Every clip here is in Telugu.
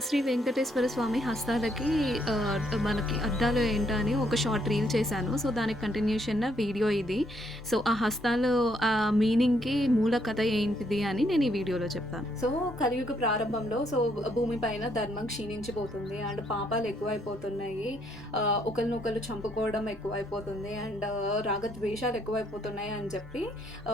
శ్రీ వెంకటేశ్వర స్వామి హస్తాలకి మనకి అద్దాలు ఏంటా అని ఒక షార్ట్ రీల్ చేశాను. సో, దానికి కంటిన్యూషన్ వీడియో ఇది. సో, ఆ హస్తాలు ఆ మీనింగ్‌కి మూల కథ ఏంటిది అని నేను ఈ వీడియోలో చెప్తాను. సో, కలియుగ ప్రారంభంలో సో, భూమి పైన ధర్మం క్షీణించిపోతుంది. అండ్ పాపాలు ఎక్కువైపోతున్నాయి. ఒకరినొకరు చంపుకోవడం ఎక్కువైపోతుంది. అండ్ రాగద్వేషాలు ఎక్కువైపోతున్నాయి అని చెప్పి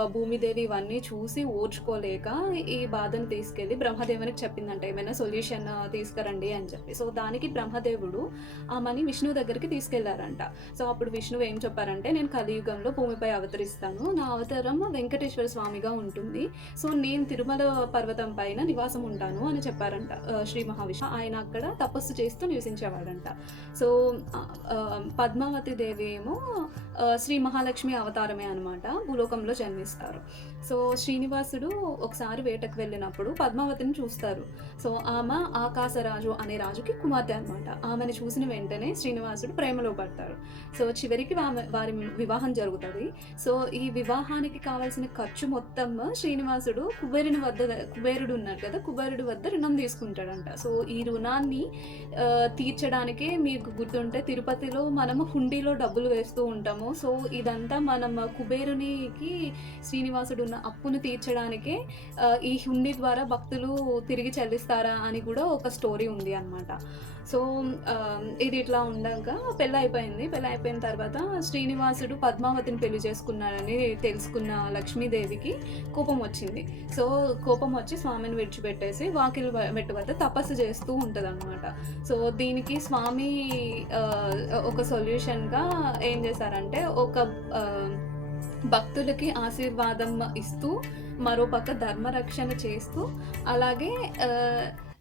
భూమిదేవి ఇవన్నీ చూసి ఓర్చుకోలేక ఈ బాధను తీసుకెళ్ళి బ్రహ్మదేవునికి చెప్పిందంట. ఏమైనా సొల్యూషన్ తీసుకురండి అని చెప్పి. సో, దానికి బ్రహ్మదేవుడు ఆమెని విష్ణువు దగ్గరికి తీసుకెళ్ళారంట. సో, అప్పుడు విష్ణువు ఏం చెప్పారంటే, "నేను కలియుగంలో భూమిపై అవతరిస్తాను. నా అవతారం వెంకటేశ్వర స్వామిగా ఉంటుంది. సో, నేను తిరుమల పర్వతం పైన నివాసం ఉంటాను" అని చెప్పారంట శ్రీ మహావిష్ణు ఆయన అక్కడ తపస్సు చేస్తూ నివసించేవాడంట. సో, పద్మావతి దేవి ఏమో శ్రీ మహాలక్ష్మి అవతారమే అనమాట. భూలోకంలో జన్మిస్తారు. సో, శ్రీనివాసుడు ఒకసారి వేటకు వెళ్ళినప్పుడు పద్మావతిని చూస్తారు. సో, ఆమె ఆకాశరాజు అనే రాజుకి కుమార్తె అనమాట. ఆమెను చూసిన వెంటనే శ్రీనివాసుడు ప్రేమలో పడతారు. సో, చివరికి వారి వివాహం జరుగుతుంది సో, ఈ వివాహానికి కావాల్సిన ఖర్చు మొత్తం శ్రీనివాసుడు కుబేరుని వద్ద కుబేరుడు ఉన్నారు కదా! కుబేరుడి వద్ద రుణం తీసుకుంటాడంట. సో, ఈ రుణాన్ని తీర్చడానికే మీకు గుర్తుంటే తిరుపతిలో మనము హుండీలో డబ్బులు వేస్తూ ఉంటాము. సో, ఇదంతా మనం కుబేరునికి శ్రీనివాసుడు ఉన్న అప్పును తీర్చడానికే ఈ హుండీ ద్వారా భక్తులు తిరిగి చెల్లిస్తారా అని కూడా ఒక స్టోరీ ఉంది అనమాట. సో, ఇది ఇట్లా ఉండగా పెళ్ళి అయిపోయింది పెళ్ళి అయిపోయిన తర్వాత శ్రీనివాసుడు పద్మావతిని పెళ్ళి చేసుకున్నాడని తెలుసుకున్న లక్ష్మీదేవికి కోపం వచ్చింది. సో, కోపం వచ్చి స్వామిని విడిచిపెట్టేసి వాకిలి మెట్టు వద్ద తపస్సు చేస్తూ ఉంటదనమాట. సో, దీనికి స్వామి ఒక సొల్యూషన్‌గా ఏం చేశారంటే ఒక భక్తులకి ఆశీర్వాదం ఇస్తూ, మరోపక్క ధర్మరక్షణ చేస్తూ, అలాగే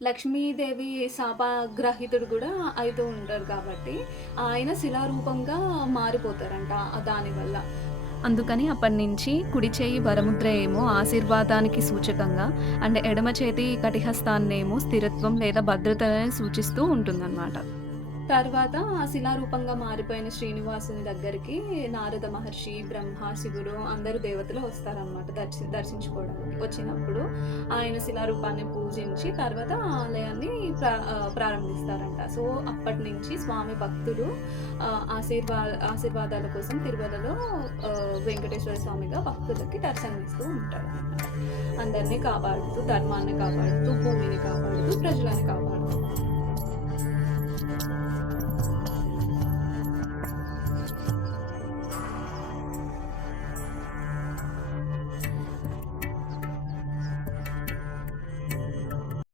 లక్ష్మీదేవి శాపగ్రహితుడు కూడా అవుతూ ఉంటారు కాబట్టి, ఆయన శిలారూపంగా మారిపోతారంట దానివల్ల. అందుకని అప్పటినుంచి కుడి చేయి వరముద్ర ఏమో ఆశీర్వాదానికి సూచకంగా, అండ్ ఎడమ చేతి కటిహస్తాన్నేమో స్థిరత్వం లేదా భద్రతని సూచిస్తూ ఉంటుందన్నమాట. తర్వాత ఆ శిలారూపంగా మారిపోయిన శ్రీనివాసుని దగ్గరికి నారద మహర్షి, బ్రహ్మ, శివుడు అందరు దేవతలు వస్తారనమాట దర్శి దర్శించుకోవడానికి. వచ్చినప్పుడు ఆయన శిలారూపాన్ని పూజించి తర్వాత ఆలయాన్ని ప్రా ప్రారంభిస్తారంట. సో, అప్పటినుంచి స్వామి భక్తులు ఆశీర్వా ఆశీర్వాదాల కోసం తిరుమలలో వెంకటేశ్వర స్వామిగా భక్తులకి దర్శనమిస్తూ ఉంటారు అందరిని కాపాడుతూ, ధర్మాన్ని కాపాడుతూ, భూమిని కాపాడుతూ